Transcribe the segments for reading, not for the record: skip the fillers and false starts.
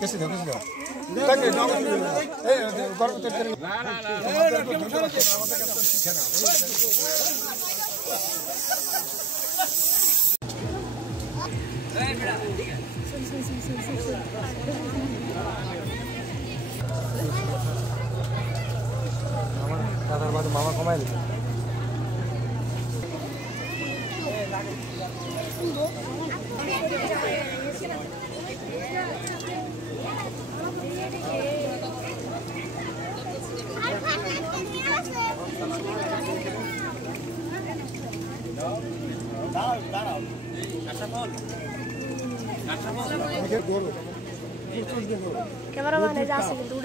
कैसे दो ताकि नगद ए गरम तरकारी ना ना दादार बाद मामा कमाई ले कैमरामैन है जासे दूर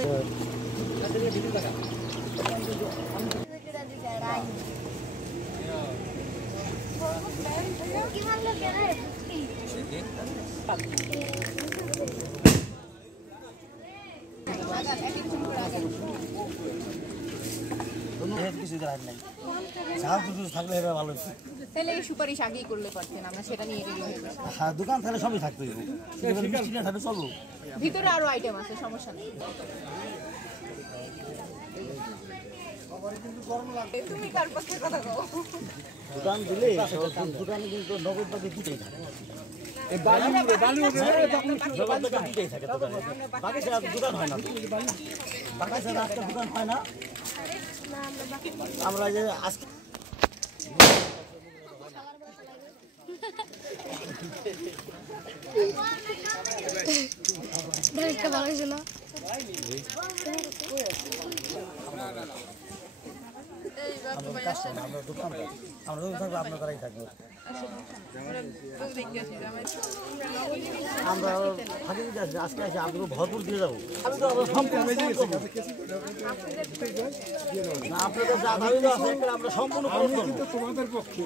তাহলে এই সুপারিশ আগেই করলে পারতেন, আমরা সেটা নিয়ে রেডি হয়ে গেছি। হ্যাঁ, দোকান তাহলে সবই থাকতো, থাকলে চলবো। ভিতরে আরো আইটেম আছে, সমস্যা নেই। তুমি কার পক্ষে কথা কও? দোকান দিলে দোকানে কিন্তু নগদ বাকি দিতেই থাকে। বাকি ছাড়া দোকান হয় না, বাকি ছাড়া আজকে দোকান হয় না। আমরা যে আজকে ভালো ছিল। আমরা দোকান থাকবো, আপনার দ্বারাই থাকবো। আমরা ফাঁকি দিতে আসছি, আজকে আসি আপনাকে ভরপুর দিয়ে যাবো। আমি তো আপনাদের যা দাবি আছে আমরা সম্পূর্ণ কিন্তু তোমাদের পক্ষে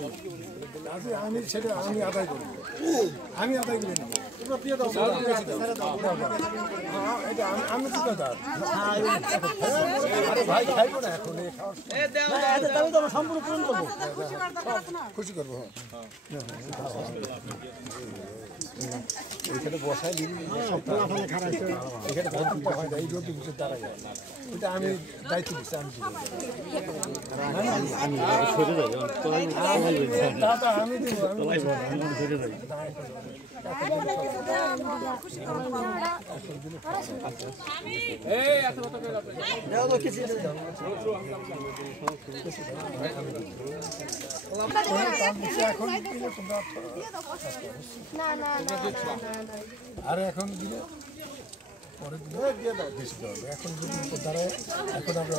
আমি সেটা আমি আদায় করব, আমি আদায় করে নেব। আমি ঠিকাদার ভাই খাইবো না এখন, সম্পূর্ণ পূরণ করবো, খুশি করবো। এখানে বসায় দিন, এখানে ভদ্রতা হয় না, এই রোদ দাঁড়ায় এটা আমি দায়িত্ব দিচ্ছি। আমি আমি দেবো, আরে এখন দিলে পরে দিয়ে দাও, বেশি দাও। এখন যদি দাঁড়ায়, এখন আমরা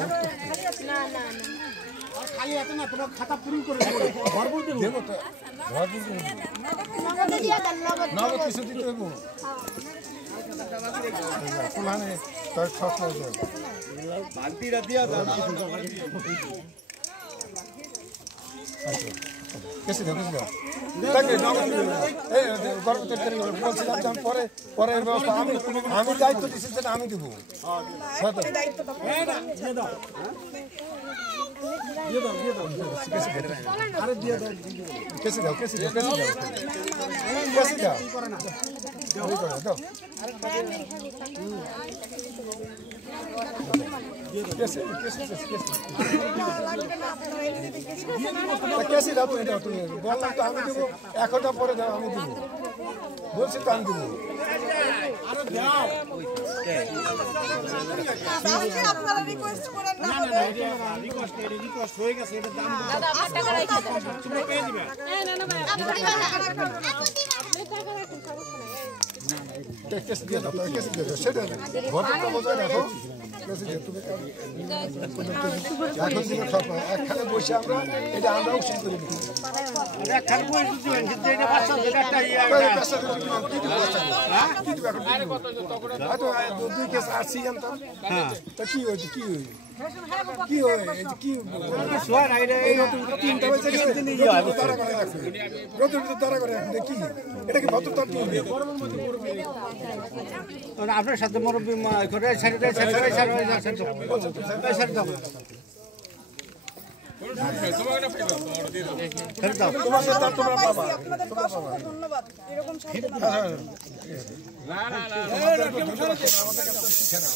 খালি এত না, তোমার খাতা পূরণ করে ভরপুর দেবো, তো ভরপুর নগদ কিছু দিতে দেবো। পুলানে তার বালতিটা দিয়া দাও। कैसे दो ताकि नगद गरम तरकारी বলছিলাম যে পরের ব্যবস্থা আমি দায়িত্ব দিচ্ছি, যেটা আমি দেবো। আরে দিয়ে দাও, কেসে দাও, কেসে দাও, কেসে দাও, কেসে দাও, দাও कैसे दाও তুমি দাও, তুমি বললাম তো আমি দেবো, এখনটা পরে দাও, আমি দেবো বলছি তো, আমি দেবো। আপনারা রিকোয়েস্ট করেন না, রিকোয়েস্ট হয়ে গেছে, এটা দাম দাদা 8 টাকা রাখা দাও, তুমি পেয়ে দিবে। না ভাই कैसे दिया था, कैसे दिया था, সেটা ঘটনা বোঝায় রাখো। कैसे दिया তুমি এখন দিকে সব একখানে বসে আমরা এটা আমরাও শুরু করে দিই। একখানে বসে দিবেন, কিন্তু এটা বাচ্চা যেটা ইয়া বাচ্চা কি দিবে, হ্যাঁ কি দিবে এখন? আরে কত তো দুই কেস আসি জানতো। হ্যাঁ তো কি হইছে, কি হইছে, কি হয়, এই কি সোয়া না, এটা এই তিনটা বছর দিন ইয়া তারা করে রাখছে, রোদের ভিতর তারা করে রাখছে, কি এটা কি ভদ্রতা? কি আপনার সাথে মুরব্বী করে সাইড তোমরা পাবা আপনাদেরকে অসংখ্য ধন্যবাদ এরকম শান্ত আমাদের কাছে শিখে না